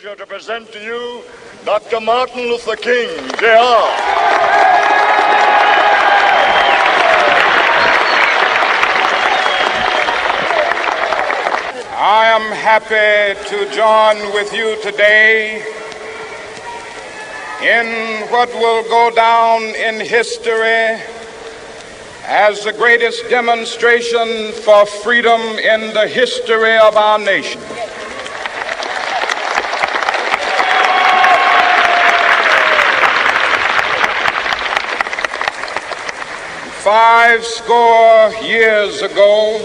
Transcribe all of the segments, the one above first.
pleasure to present to you Dr. Martin Luther King, Jr. I am happy to join with you today in what will go down in history as the greatest demonstration for freedom in the history of our nation. Five score years ago,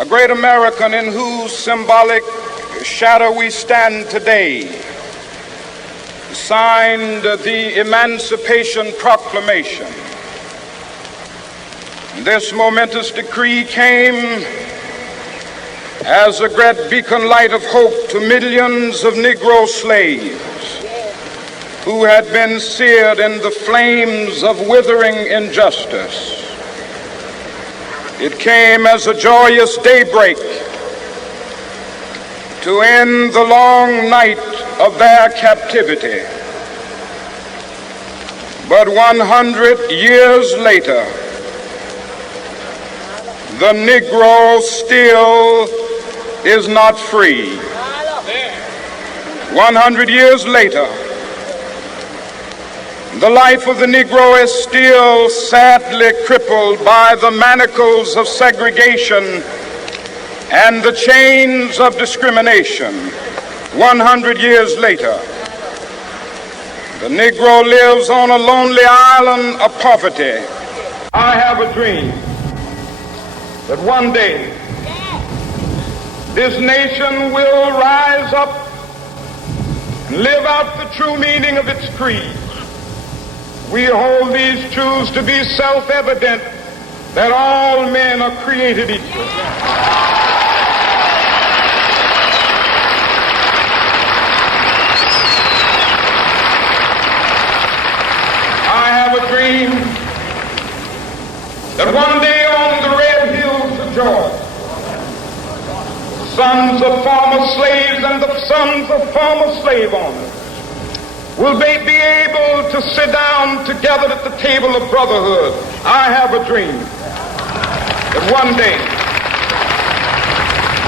a great American in whose symbolic shadow we stand today signed the Emancipation Proclamation. This momentous decree came as a great beacon light of hope to millions of Negro slaves who had been seared in the flames of withering injustice. It came as a joyous daybreak to end the long night of their captivity. But 100 years later, the Negro still is not free. 100 years later, the life of the Negro is still sadly crippled by the manacles of segregation and the chains of discrimination. 100 years later, the Negro lives on a lonely island of poverty. I have a dream that one day this nation will rise up and live out the true meaning of its creed. We hold these truths to be self-evident, that all men are created equal. I have a dream that one day on the red hills of Georgia, sons of former slaves and the sons of former slave owners will they be able to sit down together at the table of brotherhood. I have a dream that one day,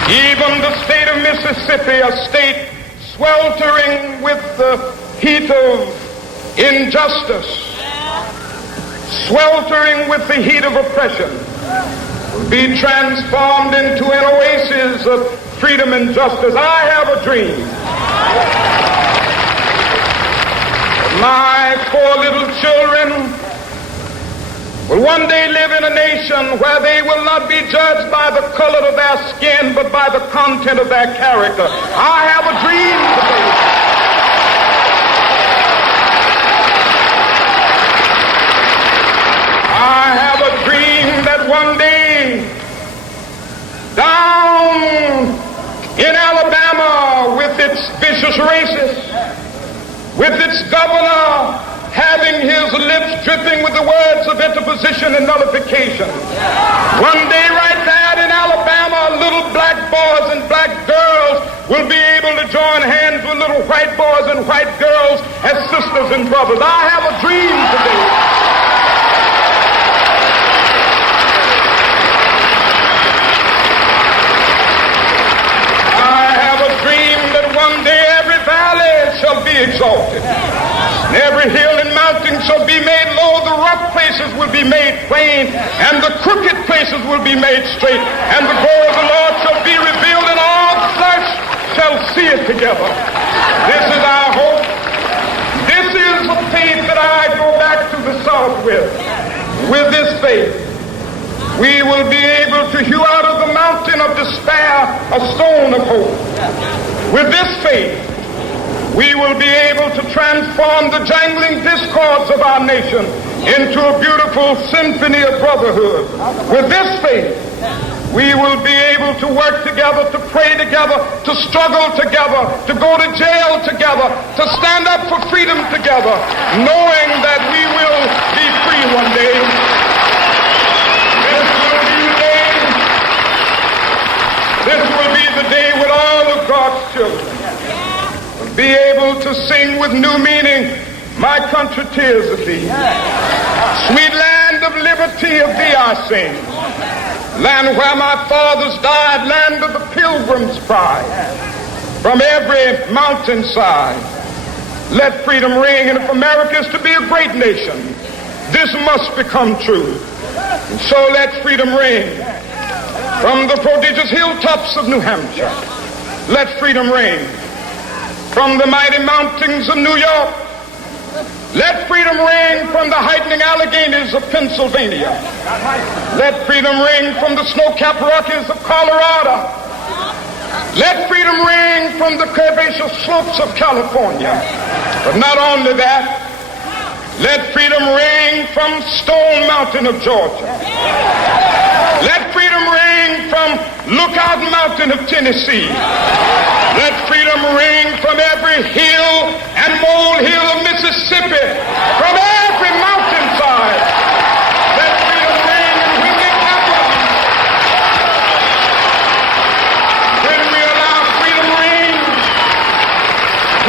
even the state of Mississippi, a state sweltering with the heat of injustice, sweltering with the heat of oppression, will be transformed into an oasis of freedom and justice. I have a dream. My four little children will one day live in a nation where they will not be judged by the color of their skin, but by the content of their character. I have a dream today. I have a dream that one day, down in Alabama with its vicious racists, with its governor having his lips dripping with the words of interposition and nullification. One day right there in Alabama, little black boys and black girls will be able to join hands with little white boys and white girls as sisters and brothers. I have a dream today. I have a dream that one day every valley shall be exalted, and every hill and mountain shall be made low. The rough places will be made plain, and the crooked places will be made straight, and the glory of the Lord shall be revealed, and all flesh shall see it together. This is our hope. This is the faith that I go back to the South with. With this faith, we will be able to hew out of the mountain of despair a stone of hope. With this faith, we will be able to transform the jangling discords of our nation into a beautiful symphony of brotherhood. With this faith, we will be able to work together, to pray together, to struggle together, to go to jail together, to stand up for freedom together, knowing that we will be free one day. This will be the day when all of God's children will be able to sing with new meaning, my country, tears of thee. Sweet land of liberty, of thee I sing. Land where my fathers died, land of the pilgrim's pride. From every mountainside, let freedom ring. And if America is to be a great nation, this must become true. And so let freedom ring. From the prodigious hilltops of New Hampshire, let freedom ring. From the mighty mountains of New York, let freedom ring. From the heightening Alleghenies of Pennsylvania, let freedom ring. From the snow-capped Rockies of Colorado, let freedom ring. From the curvaceous slopes of California. But not only that, let freedom ring from Stone Mountain of Georgia. Let freedom ring from Lookout Mountain of Tennessee. Let freedom ring from every hill and molehill of Mississippi, from every mountainside. Let freedom ring, and when it happens, when we allow freedom ring,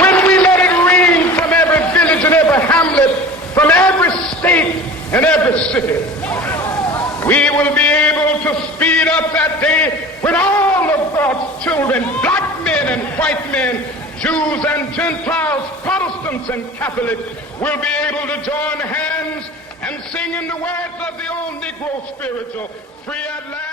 when we let it ring from every village and every hamlet, from every state and every city, we will be able to speed up that day when all of God's children, black men and white men, Jews and Gentiles, Protestants and Catholics, will be able to join hands and sing in the words of the old Negro spiritual, free at last.